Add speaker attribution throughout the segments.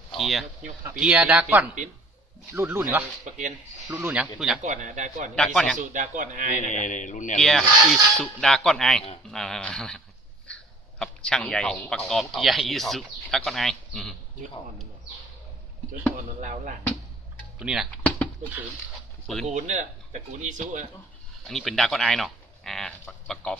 Speaker 1: เกียร์ดากอนรุ่นเหรอรุ่นยัง
Speaker 2: ดากอนนะดากอน
Speaker 1: ดากอนยัง
Speaker 2: ดากอนไอนะรุ่นเนี่ย
Speaker 1: เกียร์อีซูดากอนไอครับช่างใหญ่ประกอบเกียร์อีซูดากอนไอ
Speaker 2: จุดอ่อนจุดอ่อนลาวหลัง
Speaker 1: ตัวนี้นะ
Speaker 2: ตระกูลเนี่ยตระกูลอีซู
Speaker 1: อันนี้เป็นดากอนไอเนาะประกอบ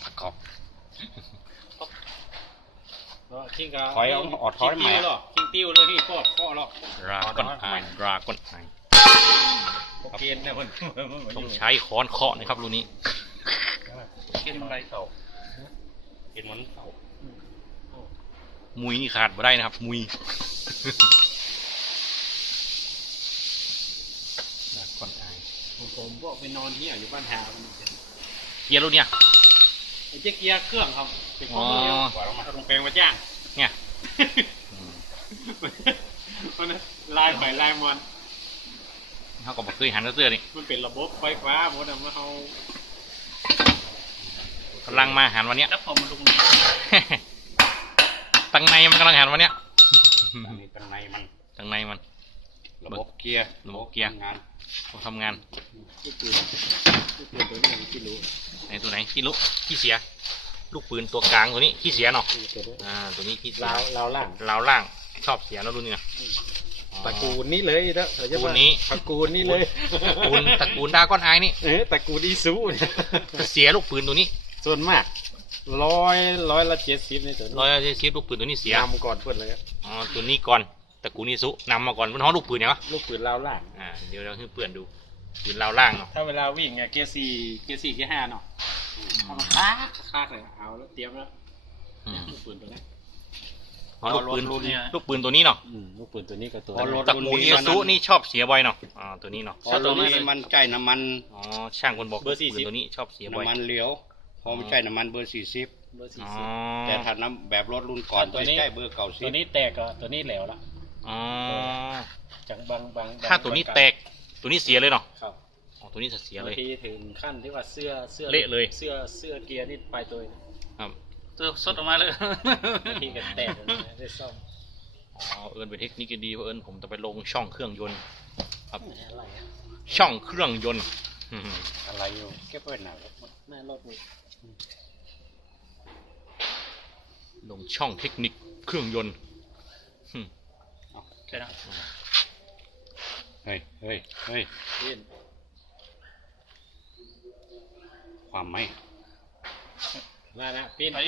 Speaker 2: คิงก็
Speaker 3: ถอยอดถอยใหม่
Speaker 2: คิงติ้วเลยที่ข้อหรอก
Speaker 1: ดราก้อนไอ
Speaker 2: เกณฑ์นะเพื่อน
Speaker 1: ต้องใช้ค้อนเคาะนะครับรุ่นนี้
Speaker 3: เกณฑ์อะไรเก่าเกณฑ์มันเก่า
Speaker 1: มุยนี่ขาดไม่ได้นะครับมุยดราก้อนไอ
Speaker 2: ผมบอกไปนอนที่อยู่บ้านหา
Speaker 1: เกียร์รุ่นเนี้ย
Speaker 2: ไอ้เจ๊เกียร์เครื่องครับเป็นข้อมือเอาลงแปลงมาจ้าง
Speaker 1: เนี่ย
Speaker 2: มันลายไฟลายมัน
Speaker 1: เขาก็บอกเคยหันเสื้อนี่
Speaker 2: มันเป็นระบบไฟฟ้าหมดมาเขา
Speaker 1: กำลังมาหันวันเนี้ย
Speaker 2: แล้วพอมันลง
Speaker 1: ตั้งในมันกำลังหันวันเนี้ย
Speaker 3: ตั้งในมันระบบเกียร์
Speaker 1: งานทำงาน
Speaker 2: ลูกปืนตัวนี้ขี้รู้
Speaker 1: ไหนตัวไหนขี้รู้ขี้เสียลูกปืนตัวกลางตัวนี้ขี้เสียเนาะตัวนี้ขี้
Speaker 2: ลาว
Speaker 1: ล่างชอบเสียแล้วรุ่นนี้นะ
Speaker 2: ตระกูลนี้เลยนะตระกูลนี้เลย
Speaker 1: ตระกูลดาก้อนไอนี่
Speaker 2: ตระกูลอีซู
Speaker 1: เสียลูกปืนตัวนี้
Speaker 2: ส่วนมากร้อยละ70ในตัวนี้
Speaker 1: 170ลูกปืนตัวนี้เสีย
Speaker 2: นำก่อนเพื่อนเลย
Speaker 1: ตัวนี้ก่อนตระกูลอีซูนำมาก่อนมันฮ้อลูกปืนเนี่ย
Speaker 2: ลูกปืนลาวล่าง
Speaker 1: เดี๋ยวเราให้เพื่อนดูปืนลาวล่างเนาะ
Speaker 2: ถ้าเวลาวิ่งเนี่ยเกียร์4เกียร์5เนาะเอามาคาเลยเอาแล้วเตรียมแล้วลูกปืนตัวนี้
Speaker 1: ลูกปืนตัวนี้เนาะ
Speaker 2: ลูกปืนตัวนี้กับตัว
Speaker 1: ตระกูลอีซูนี่ชอบเสียบ่อยเนาะตัวนี้เนาะ
Speaker 3: ตัวนี้มันใช้น้ำมัน
Speaker 1: ช่างคนบอกเบอร์40ตัวนี้ชอบเสียบ่อย
Speaker 3: น้ำมันเหลวพอไม่ใช่น้ำมันเบอร์40แต่ถ้าน้ำแบบรถรุ่นก่อนตัวนี้ใช้เบอร์90
Speaker 2: ตัวนี้แตกก็ตัวนี้แหลวละจากบาง
Speaker 1: ถ้าตัวนี้แตกตัวนี้เสียเลยเนาะครับตัวนี้จะเสียเลย
Speaker 2: ทีถึงขั้นที่ว่าเสื้อ
Speaker 1: เละเลย
Speaker 2: เสื้อเกียร์นี่ไปตัว
Speaker 1: ครับ
Speaker 2: ตัวสดออกมาเลยทีกันแตกได้ซ่อม
Speaker 1: เอิญเป็นเทคนิคดีเพราะเอิญผมจะไปลงช่องเครื่องยนต์ครับช่องเครื่องยนต์
Speaker 3: อะไรอยู่เก็บไว้หน้ารถนี่
Speaker 1: ลงช่องเทคนิคเครื่องยนต์
Speaker 2: ใช่นะ
Speaker 3: เฮ้ยความไหม
Speaker 2: นะปิ้น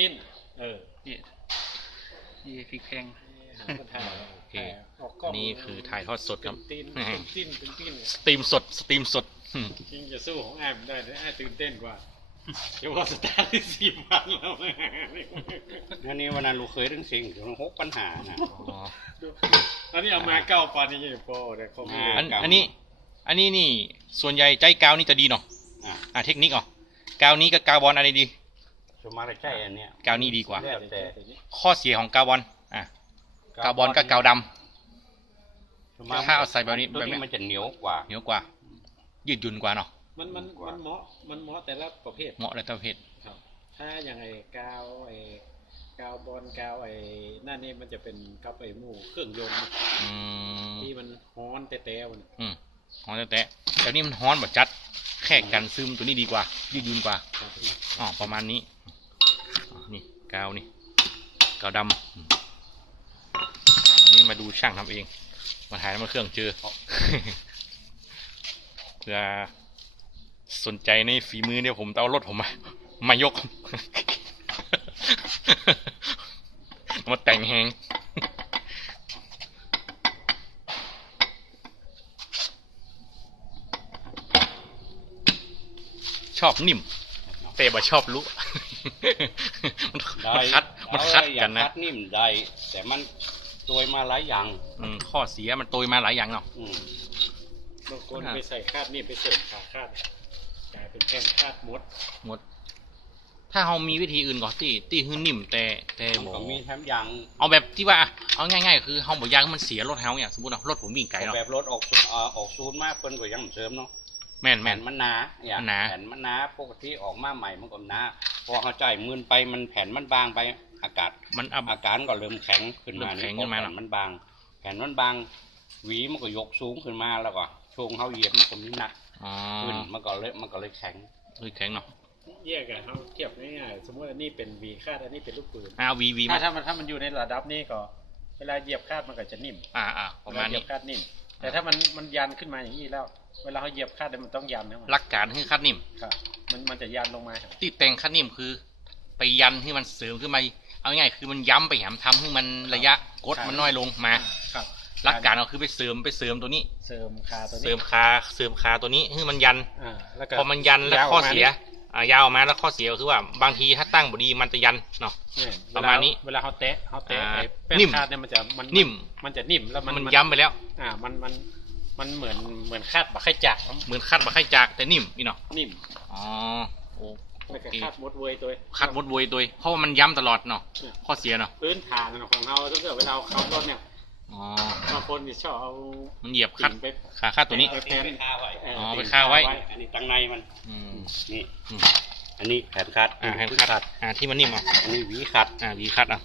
Speaker 2: พริกแพง
Speaker 1: โอเคนี่คือถ่ายทอดสดครับสตรีมสด
Speaker 2: จริงจะสู้ของแอมได้แต่แอมตื่นเต้นกว่าเดี๋ยวว่าสตาร์ทที่4 วันแล้ว
Speaker 3: อันนี้วันนั้นลูกเคยถึงสิ่งถึง6 ปัญหานะ
Speaker 2: อันนี้เอามา9 ปันนี่ยังพอแต่เขา
Speaker 1: อันนี้นี่ส่วนใหญ่ใจกาวนี่จะดีเนาะเทคนิคกาวนี้กับกาวบอลอะไรดี
Speaker 3: สมมาใช่อันเนี้ย
Speaker 1: กาวนี้ดีกว่าข้อเสียของกาวบอลกาวบอลกับกาวดำถ้าเอาใส่แบบนี้
Speaker 3: มันจะเหนียวกว่า
Speaker 1: ยืดหยุ่นกว่าเนาะ
Speaker 2: มันเหมาะแต่ละประเภทครับถ้าอย่างกาวบอลกาวนั่นนี่มันจะเป็นกับหมู่เครื่องยนต์ที่มันฮ้อนแต่มัน
Speaker 1: ฮ้อนแต่นี่มันฮ้อนแบบจัดแค่กันซึมตัวนี้ดีกว่ายืดหยุ่นกว่าประมาณนี้นี่กาวดำนี่มาดูช่างทำเองมาถ่ายน้ำมันเครื่องเจอเพื่อสนใจในฝีมือเนี่ยผมเอารถผมมายกมาแต่งแหงชอบนิ่มแต่บ่ชอบลุมันคัดกันนะ
Speaker 3: นิ่มได้แต่มันโดยมาหลายอย่าง
Speaker 1: ข้อเสียมันโดยมาหลายอย่างเนาะ
Speaker 2: บางคนไปใส่คาดนี่ไปเสริมขาคาดกลายเป็นแผ่นคาดมด
Speaker 1: ถ้าเรามีวิธีอื่นก่อนที่หื้อนิ่มแต่
Speaker 3: บอกมีแถมยาง
Speaker 1: เอาแบบที่ว่าเอาง่ายๆคือเฮาบอกยางมันเสียรถเฮาเนี่ยสมมติรถผมวิ่งไกลเนาะ
Speaker 3: แบบรถออกซูนมากเพิ่นก็ยังเสริมเนาะ
Speaker 1: แม่น
Speaker 3: มันหนาแผ่นมันหนาปกติออกมาใหม่มันก็หนาพอเขาใจมืนไปมันแผ่นมันบางไปอากาศก็เริ่มแข็งขึ้นมานี่มันบางแผ่ผ่นมันบางหวีมันก็ยกสูงขึ้นมาแล้วก็ช่วงเขาเหยียบมันก็มีหนัก
Speaker 1: อ๋อ
Speaker 3: ขึ้นมันก็เลยแข็ง
Speaker 1: แข็งเนาะ
Speaker 2: แยกกันเขาเทียบง่ายๆสมมติอันนี้เป็นวีคาดอันนี้เป็นลูกปืน
Speaker 1: วีมา
Speaker 2: ถ้ามันอยู่ในระดับนี้ก็ เวลาเหยียบคาดมันก็จะนิ่ม
Speaker 1: ประมาณ
Speaker 2: เหยี
Speaker 1: นี้
Speaker 2: ยบคาดนิ่ม แต่ถ้ามันยันขึ้นมาอย่างนี้แล้ว เวลาเขาเหยียบคาดมันต้องยันนะ
Speaker 1: หลักการคือคัดนิ่ม
Speaker 2: ครับมันจะยันลงมาครับ
Speaker 1: ที่แต่งคัดนิ่มคือ ไปยันให้มันเสริมขึ้นมาเอาง่ายๆคือมันย้ำไปแหมทำให้มันระยะกดมันน้อยลงมา
Speaker 2: ครับ
Speaker 1: หลักการเราคือไปเสริมตัวนี้
Speaker 2: เสริมคาตัวนี้
Speaker 1: เสริมขาตัวนี้ให้มันยัน
Speaker 2: แล้วก็
Speaker 1: พอมันยันแล้วข้อเสียยาวออกมาแล้วข้อเสียก็คือว่าบางทีถ้าตั้งบดีมันจะยันเนาะ
Speaker 2: เนี่ย
Speaker 1: ประมาณนี้
Speaker 2: เวลาเขาแตะไอ้แป้น
Speaker 1: นิ่ม
Speaker 2: คาดเนี่ยมันจะ
Speaker 1: นิ่ม
Speaker 2: มันจะนิ่มแล้ว
Speaker 1: มันย้ำไปแล้ว
Speaker 2: มันเหมือนคาดบักไข่จักร
Speaker 1: เหมือนคัดมาให้จากแต่นิ่มนี่เนาะ
Speaker 2: นิ่ม
Speaker 1: อ๋อโอ
Speaker 2: แล้วก็
Speaker 1: เค
Speaker 2: คาดมดเวยตัว
Speaker 1: คัดวดเวยตัวเพราะว่ามันย้ำตลอดเนาะข้อเสียเนาะ
Speaker 2: พื้นฐานของเราถ้าเกิดเวลาเข้ารถเนี่ย
Speaker 1: อ๋อบ
Speaker 2: างคนชอบเอา
Speaker 1: มันเหยียบคัด
Speaker 2: ไป
Speaker 1: ขาคัดตัวนี้
Speaker 2: ไปแทน
Speaker 3: คาไว้
Speaker 1: อ๋อไปคาไว้
Speaker 3: อันนี้ตั้งในมัน
Speaker 1: อืม
Speaker 3: นี่
Speaker 1: อืม
Speaker 3: อันนี้แผ่นคัด
Speaker 1: ให้คัดที่มันนิ่มอ่ะ
Speaker 3: อันนี้หวีคัด
Speaker 1: วีคัดอ่ะ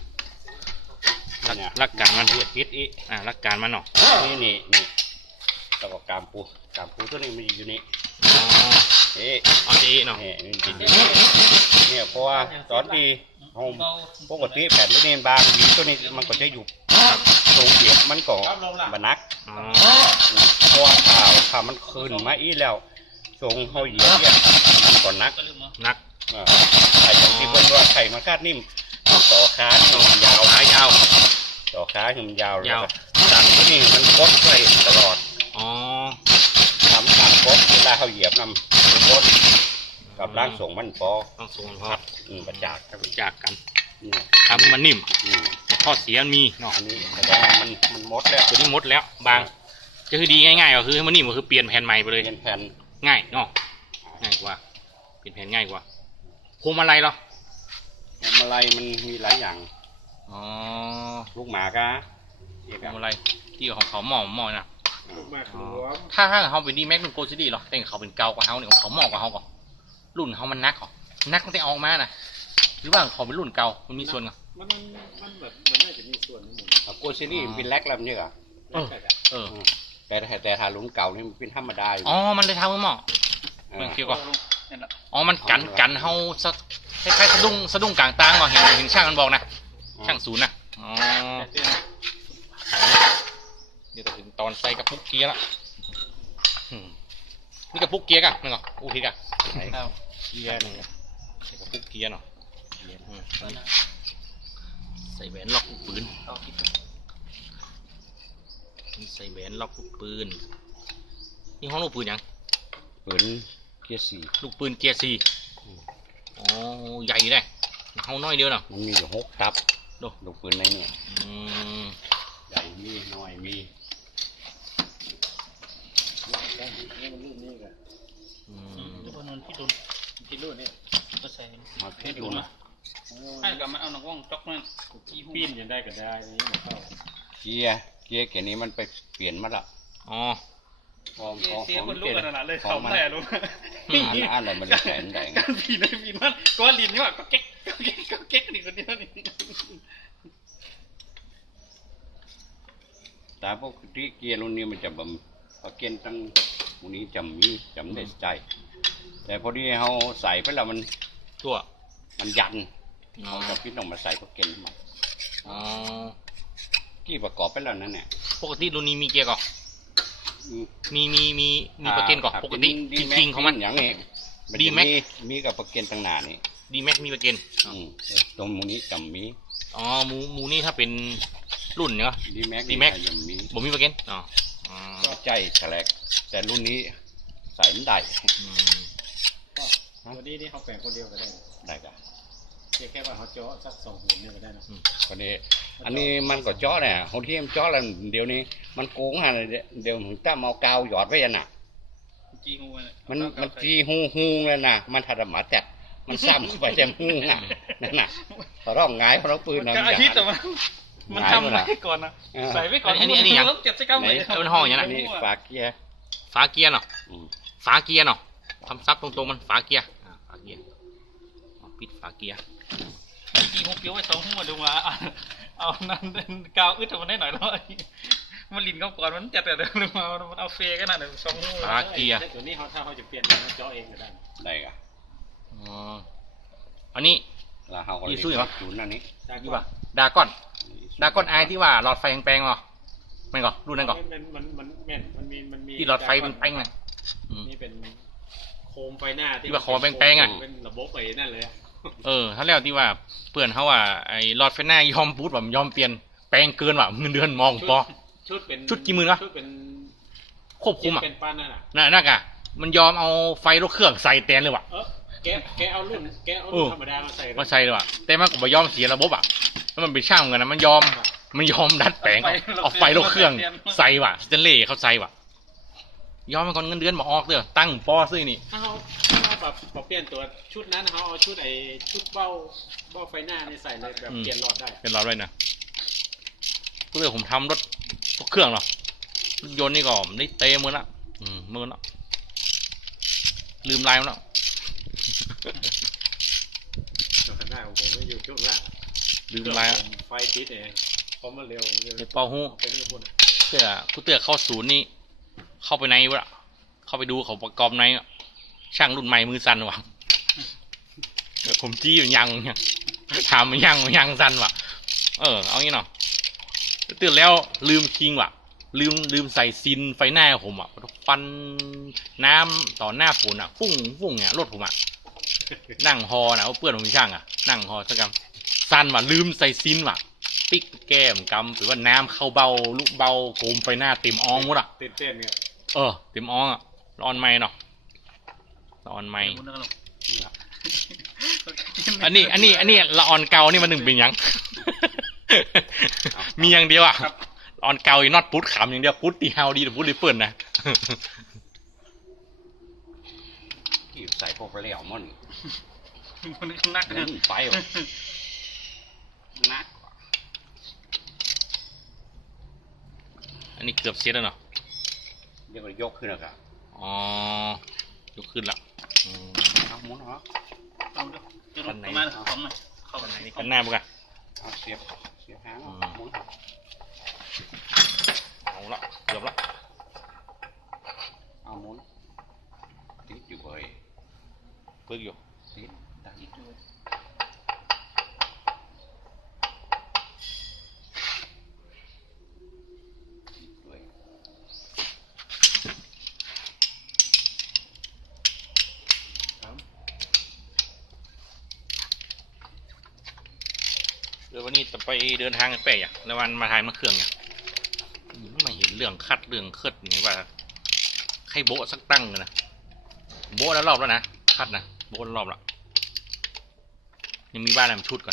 Speaker 3: เนี่ย
Speaker 1: หลักการมัน
Speaker 3: เหยียดพิษอีก
Speaker 1: หลักการมันเนาะ
Speaker 3: นี่แล้วก็กามปูตัวนี้มันอยู่นี่
Speaker 1: อ๋อ
Speaker 3: เอ๊ะ
Speaker 1: เอาจีเนาะ
Speaker 3: นี่มันติดอยู่เนี่ยเพราะว่าตอนที่เราปกติแผ่นตัวนี้บางหวีตัวนี้มันก็จะอยู่ตรงเหยียบมันก็บนัก
Speaker 1: อ๋อ
Speaker 3: เพราะว่าถ้ามันขึ้นมาอีแล้วทรงเขาเหยียบเนี่ยมันก็นัก
Speaker 1: นัก
Speaker 3: ไอ้อย่างที่เพิ่นว่าไข่มันคาดนิ่มต่อขานี่มันยาว
Speaker 1: ขายาว
Speaker 3: ต่อขานี่มันยาว
Speaker 1: ยาว
Speaker 3: จากตัวนี้มันกดไว้ตลอด
Speaker 1: อ๋อ
Speaker 3: ทำตามกดเวลาเขาเหยียบนำกดกับร่างส่งมันพอ
Speaker 1: ต้องส่งพอ
Speaker 3: ประจักษ์
Speaker 1: จากกัน
Speaker 3: นี่
Speaker 1: ทำให้มันนิ่ม
Speaker 3: อืม
Speaker 1: ข้อเสียมันมีเนาะ
Speaker 3: อันนี้แสดงว่ามันหมดแล้ว
Speaker 1: ตัวนี้หมดแล้วบางจะคือดีง่ายๆก็คือให้มันนิ่มก็คือเปลี่ยนแผ่นใหม่ไปเลย
Speaker 3: เป็นแผ่น
Speaker 1: ง่ายเนาะง่ายกว่าเปลี่ยนแผ่นง่ายกว่าพวงมาลัยเหรอ
Speaker 3: มาลัยมันมีหลายอย่าง
Speaker 1: อ๋อ
Speaker 3: ลูกหมากะ
Speaker 1: พวงมาลัยที่ของเขาหม้อนะ
Speaker 2: ลูกมากหลวม
Speaker 1: ถ้าเขาเป็นดีแม็กเป็นโกลซิดี้เหรอแต่เขาเป็นเก่ากว่าเขาเนี่ยของเขาหม้อกว่าเขาก่อนรุ่นเขามันนักเหรอนักตั้งแต่ออกมานะหรือว่าเขาเป็นรุ่นเก่ามันมีส่วนเหรอ
Speaker 2: มันแบบมันน่าจะมีส่วนทั้งหมด
Speaker 3: โกซิลี่มันเป็นแลกแล้วมันเนี่ยเหรอ
Speaker 1: เออ
Speaker 3: แต่ถ้ารุ่นเก่านี่มันเป็นธรรมดาอยู่
Speaker 1: อ๋อมันเลยทำให้หม้อ มันเกี่ยวกับอ๋อมันกันเฮาคล้ายๆสะดุ้งกลางตางเหรอเห็นช่างมันบอกนะช่างศูนย์นะอ๋อเดี๋ยวถึงตอนใส่กระปุกเกียร์ละนี่กระปุกเกียร์กันนั่นเหรออู้ผิดอ่ะเกียร์นี่ใส่กระปุกเกียร์เนาะใส่แหวนล็อกลูกปืนใส่แหวนล็อกลูกปืนนี่ห้องลูกปืนยัง
Speaker 3: ปืนเกียร์สี่
Speaker 1: ลูกปืนเกียร์4อ๋อใหญ่เลยเฮาน้อยเดียวเนาะ
Speaker 3: มันมีอยู่6 ตับ
Speaker 1: ดู
Speaker 3: ลูกปืนในเนี่ย
Speaker 1: ม
Speaker 3: ใหญ่มีน้อยมี
Speaker 2: นี่มันรุ่นนี้กัน
Speaker 1: อืม
Speaker 4: ทุกคนนนพี่ดุล
Speaker 2: ที่รุ่นนี้
Speaker 4: ก็ใส่
Speaker 3: มาพิจูน
Speaker 4: ให้กับมันเอาหนังว่องจอกนั่น
Speaker 2: ปีนยังได้ก็ได้นี่มันเข้า
Speaker 3: เกียร์เกียร์นี้มันไปเปลี่ยนมาละ
Speaker 1: อ๋อ
Speaker 4: เสียคนลูกกันนั่นเลย
Speaker 3: ขอ
Speaker 4: เขา
Speaker 3: งมัน
Speaker 4: แต่รู้
Speaker 3: อ่านอะไรมันจะแข็งแดง
Speaker 4: การปีนเลยปีนมันก็ลินนี่ว่าก็เก๊กนี่คนเดียวนี่
Speaker 3: แต่พวกที่เกียร์รุ่นนี้มันจะแบบเกียร์ตั้งพวกนี้จำได้ใจ แต่พอดีเขาใส่ไปแล้วมัน
Speaker 1: ตัว
Speaker 3: ยัน
Speaker 1: อ๋อ
Speaker 3: เขาจะพิจต้องมาใส่พวกเกียร์มา
Speaker 1: อ๋อ
Speaker 3: ที่ประกอบไปแล้วนั่นเนี่ย
Speaker 1: ปกติรุ่นนี้มีเกียร์ก่อน
Speaker 3: อืม
Speaker 1: มีประเกันก่อนปกติจริงๆของมัน
Speaker 3: อย่างนี้
Speaker 1: ดีแม็ก
Speaker 3: มีกับประเกันตั้งหนานี่
Speaker 1: ดีแม็กมีประเกัน
Speaker 3: ตรงมูนี้จำมี
Speaker 1: อ๋อหมูนี่ถ้าเป็นรุ่นเนาะ
Speaker 3: ดีแม็ก
Speaker 1: D-Max
Speaker 3: ยังมี
Speaker 1: ผมมีประเกันอ๋ออ๋อ
Speaker 3: ใจแฉลกแต่รุ่นนี้ใส่ไม่ได้
Speaker 1: อืม
Speaker 2: ตัวนี้เขาแปลงคนเดียวก็ได้
Speaker 3: ได้จ้ะ
Speaker 2: แค่ว่าเขาเจาะสัก2 หุ่นเนี่ยก็ได้นะ
Speaker 3: คนนี้อันนี้มันก็เจาะเนี่ยคนที่มันเจาะแล้วเดี๋ยวนี้มันโกงฮะเดี๋ยวถึงตั้มเอากาวหยอดไว้ยันน่ะ
Speaker 4: จีงู
Speaker 3: มันจีฮูเลยนะมันถัดหมาแตะมันซ้ำเข้าไปแต่ฮูอ่ะนั่นน่ะพอร้องไงพอร้องปืน
Speaker 4: ก็อาทิตย์แต่มันทำไว้ก่อนนะใส่ไว้ก่อนเก็บใส่กำเลย
Speaker 1: เอาเป็นห้องอย่างนั้น
Speaker 3: นี่ฝากเกียร์
Speaker 1: ฝาเกียร์เนาะ
Speaker 3: อืม
Speaker 1: ฝาเกียร์เนาะทำซับตรงๆมันฝาเกียร์ฝาเกียร์ปิดฝาเกียร์
Speaker 4: จีงูเกี่ยวไว้2 หัวดูว่าเอานั่นกาวอึดออกมาได้หน่อยแล้วมันลินเข้าก่อนมันจัดแต่เดิมมามันเอาเฟกันน่ะเดี๋ยว2 มือ
Speaker 1: ปลาเกียร์
Speaker 2: ตัวนี้ถ้าเขาจะเปลี่ยนมันเจาะเองก็ได้
Speaker 3: ได้กะ
Speaker 1: อ๋ออันนี้
Speaker 3: แล้วเขาก็
Speaker 1: อีสู้เหรอ
Speaker 3: ศูนย์นั่นนี่
Speaker 1: นี่ป่ะดากอนไอที่ว่าหลอดไฟแปลงๆเหรอไม่ก่อรุ่นนั้นก่อ
Speaker 2: มันแม่นมันมี
Speaker 1: ที่หลอดไฟเป็นแป้งๆน่ะอืม
Speaker 2: นี่เป็นโคมไฟหน้า
Speaker 1: ที่ว่าโคมแป้งๆอะ
Speaker 2: เป็นระบบไอ้นั่นเลย
Speaker 1: ถ้าแล้วที่ว่าเพื่อนเขาว่าไอ้หลอดไฟหน้ายอมบูทแบบยอมเปลี่ยนแปลงเกินว่ะเงินเดือนมองปอ
Speaker 2: ชุดเป็น
Speaker 1: ชุดกี่หมื่นวะ
Speaker 2: ชุดเป็น
Speaker 1: ควบคุมอ่ะ
Speaker 2: เป็นปั้นนั่นน่ะ
Speaker 1: น่ะกะมันยอมเอาไฟรถเครื่องใส่แตนเลยว่ะ
Speaker 2: แกเอารุ่นธรรมดามาใส่
Speaker 1: มาใส่เลยว่ะแต่มันก็บ่ยอมเสียระบบอ่ะแล้วมันไปช่างกันนะมันยอมดัดแปลงเอาไฟรถเครื่องใส่ว่ะสเตนเลสเขาใส่ว่ะยอมมันก่อนเงินเดือนมาออกเด้อตั้งปอซื้อนี่
Speaker 2: ถ้าเขาแบบเปลี่ยนตัวชุดนั้นเขาเอาชุดชุดเบ้าไฟหน้านี่ใส่เลยแบบเปลี่ยนหลอดได้
Speaker 1: เป็นเราด้วยนะก็เลยผมทำรถทุกเครื่องหรอกรถยนต์นี่ก็ได้เตะมือละมือละลืมลายมันแล้ว
Speaker 2: ตัวข้างหน้าของผมไม่อยู่ช่วงล่าง
Speaker 1: ลืมลายแล้ว
Speaker 2: ไฟติดเองเพราะมันเร็ว
Speaker 1: ไอ้เป่าหู
Speaker 2: เป็นคน
Speaker 1: เตื้อกูเตื้อเข้าศูนย์นี่เข้าไปในวะเข้าไปดูเขาประกอบในอะช่างรุ่นใหม่มือสั่นว่ะผมจี้มันยังเนี่ยถามมันยังสั่นว่ะเอางี้เนาะตื่นแล้วลืมคิงว่ะลืมใส่ซินไฟหน้าผมอ่ะฟันน้ำต่อหน้าฝนอ่ะฟุ้งเนี่ยรถผมอ่ะนั่งฮอนะเพื่อนผมมีช่างอ่ะนั่งฮอสักกำสั่นว่ะลืมใส่ซินว่ะปิ๊กแก้มกำหรือว่าน้ำเข้าเบาลุเบาโกมไฟหน้าเต็มอ่องหมดอ่ะ
Speaker 2: เต้นเนี่ย
Speaker 1: เต็มอ่องอ่ะร้อนไหมเนาะร้อนไหมอันนี้ละออนเกานี่มันหนึ่งเป็นยัง มีอย่างเดียวอ่ะออนเกาอีน็อตพุทขำอย่างเดียวพุทตีเฮาดีแต่พุทรีเปิลนะ
Speaker 3: ที่ใส่พวกไปแล้วมัน
Speaker 4: มันนักนะ
Speaker 3: ไปวะนัก
Speaker 1: อันนี้เกือบเสร็จแล้วเนาะ
Speaker 3: เดี๋ยวก็ยกขึ้นแล้วกัน
Speaker 1: ยกขึ้นละ
Speaker 3: เอาหมุนเหรอ
Speaker 4: เอาเดี๋ยวจะลงประมาณ2 หน่อยเข้าไป
Speaker 1: อันนี้กันหน้าบุกอะ
Speaker 3: เอาเสียบหางเอาหมุนเหรอ
Speaker 1: เอาละเกือบละ
Speaker 3: เอาหมุนติดอยู่เว้ย
Speaker 1: เพิ่งอยู่
Speaker 3: ติดดังด้วย
Speaker 1: เดี๋ยววันนี้จะไปเดินทางกันแปะอย่างแล้ววันมาถ่ายมาเครื่องอย่างไม่เห็นเรื่องคัดเรื่องเคลื่อนอย่างว่าใครโบะสักตั้งเลยนะโบะแล้วรอบแล้วนะคัดนะโบะแล้วรอบละยังมีบ้านอะไรมาชุดก่อน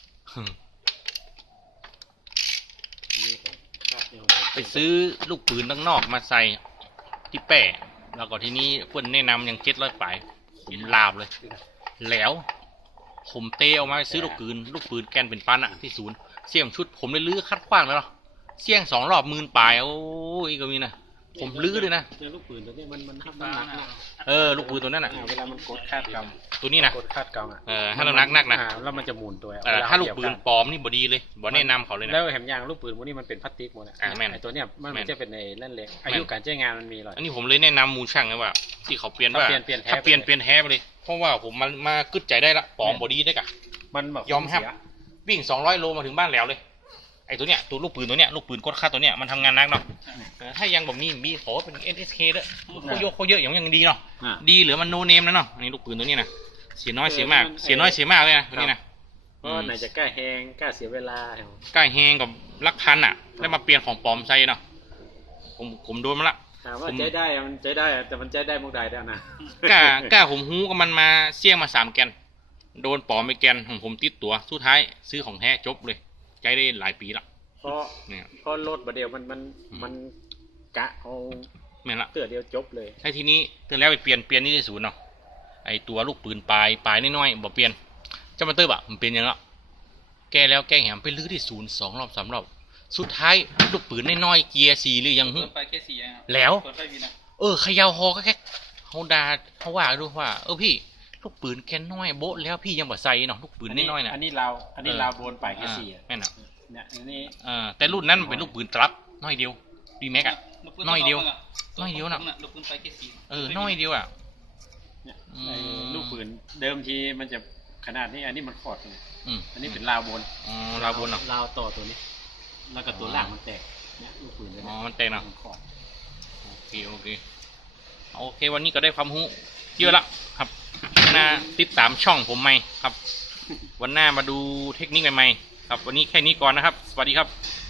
Speaker 2: นี่ผมคาดเนี่ย
Speaker 1: ไปซื้อลูกปืนตั้งนอกมาใส่ที่แปะแล้วก็ที่นี้เพื่อนแนะนำยัง700 ปลายผมลาบเลย แล้วผมเตะออกมาซื้อลูกปืนแกนเป็นปันอะที่ศูนย์เสี่ยงชุดผมเลยลื้อคัดขว้างแล้วเนาะเสี่ยง2 รอบ10,000 ปลายโอ้ยก็มีนะผมลื้อเลยนะ
Speaker 2: เนี่ยลูกปืนตัวนี้มันทำน้ำหนักนะ
Speaker 1: ลูกปืนตัวนั้นอะ
Speaker 2: เวลามันกดคาดก
Speaker 1: ตัวนี้นะ
Speaker 2: ำกดคาดกำอ่ะ
Speaker 1: ถ้าเรานักนะ
Speaker 2: แล้วมันจะหมุนตัว
Speaker 1: ถ้าลูกปืนปลอมนี่บดีเลยบอแนะนำเขาเลยนะ
Speaker 2: แล้วแหมยางลูกปืนพวกนี้มันเป็นพลาสติกหมด
Speaker 1: แม่น
Speaker 2: ไอตัวเนี้ยมัน
Speaker 1: แม่น
Speaker 2: จะเป็นในนั่นเล็ก
Speaker 1: แม่น
Speaker 2: อายุการใช้งานมันมีหรอย
Speaker 1: อันนี้ผมเลยแนะนำมูช่างนะว่า ที่เขาเปลี่ยนว่า
Speaker 2: ถ้าเปลี่ยนแท้
Speaker 1: ถ้าเปลี่ยนแท้ไปเลยเพราะว่าผมมากึดใจได้ละปลอมบอดีได้กะ
Speaker 2: มันแบบ
Speaker 1: ยอมครับ วิ่ง200 โลมาถึงบ้านแล้วเลยไอ้ตัวเนี้ยตัวลูกปืนตัวเนี้ยลูกปืนกดค่าตัวเนี้ยมันทำงานนักเนาะถ้ายังแบบนี้มีขอเป็น NSK ด้วยเขาเยอะอย่างยังดีเนาะดีเหลือมันโนเนมนะเนาะอันนี้ลูกปืนตัวนี้นะเสียน้อยเสียมากเลยนะตัวนี้นะ
Speaker 2: เพราะไหนจะกล้าแหงกล้าเสียเวลา
Speaker 1: ใกล้แฮงกับลักพันอ่ะแล้วมาเปลี่ยนของปลอมใส่เนาะผมโดนมาละ
Speaker 2: ถามว่าใจได้มันใจได้แต่มันใจได้มุกใดแล้วนะ
Speaker 1: กล้าผมหูกับมันมาเสี่ยงมา3 แกนโดนปลอมไปแกนของผมติดตัวสุดท้ายซื้อของแท้จบเลยใจได้หลายปีละ
Speaker 2: เพราะรถบัดเดียวมันกะเอา
Speaker 1: แม่นละ
Speaker 2: เตือเดียวจบเลย
Speaker 1: ใช่ทีนี้เตือนแล้วไปเปลี่ยนนี่ที่ศูนย์เนาะไอตัวลูกปืนปลายน้อยๆบ่เปลี่ยนเจ้ามาเตอร์บะมันเป็นยังไงแก้แล้วแก้แหมไปลื้อที่ศูนย์2 รอบ 3 รอบสุดท้ายลูกปืนน้อยๆเกียร์4หรือยัง
Speaker 4: เปิดไฟแค่4อ่ะ
Speaker 1: แล้ว
Speaker 4: เปิดไฟวีนะ
Speaker 1: เขย่าฮอก็แค่เขาด่าเขาว่าดูว่าพี่ลูกปืนแกน้อยโบ๊ะแล้วพี่ยังบ่ใส่เนาะลูกปืนน้อยๆน่ะ
Speaker 2: อันนี้เราโดนไปแค่สี่
Speaker 1: แม่นอ่ะ
Speaker 2: เนี่ยอันนี้
Speaker 1: แต่รุ่นนั้นมันเป็นลูกปืนตลับน้อยเดียวดีแม็กอะน้อยเดียวน้อยเดียวนะ
Speaker 4: ลูกปืนไปแค่สี่
Speaker 1: น้อยเดียวอะ
Speaker 2: เนี่ยไอ้ลูกปืนเดิมทีมันจะขนาดนี้อันนี้มันขอดเลยอันนี้เป็นราวบน
Speaker 1: ราวบนเนาะ
Speaker 2: ราวต่อตัวนี้ แล้วก็ตัวล่างมันแตกเนี่ยลูกปืนเลย
Speaker 1: มันแตกเนาะ
Speaker 2: มันขอด
Speaker 1: โอเควันนี้ก็ได้ความรู้เยอะละครับหน้าติดตามช่องผมใหม่ครับ วันหน้ามาดูเทคนิคใหม่ๆครับวันนี้แค่นี้ก่อนนะครับสวัสดีครับ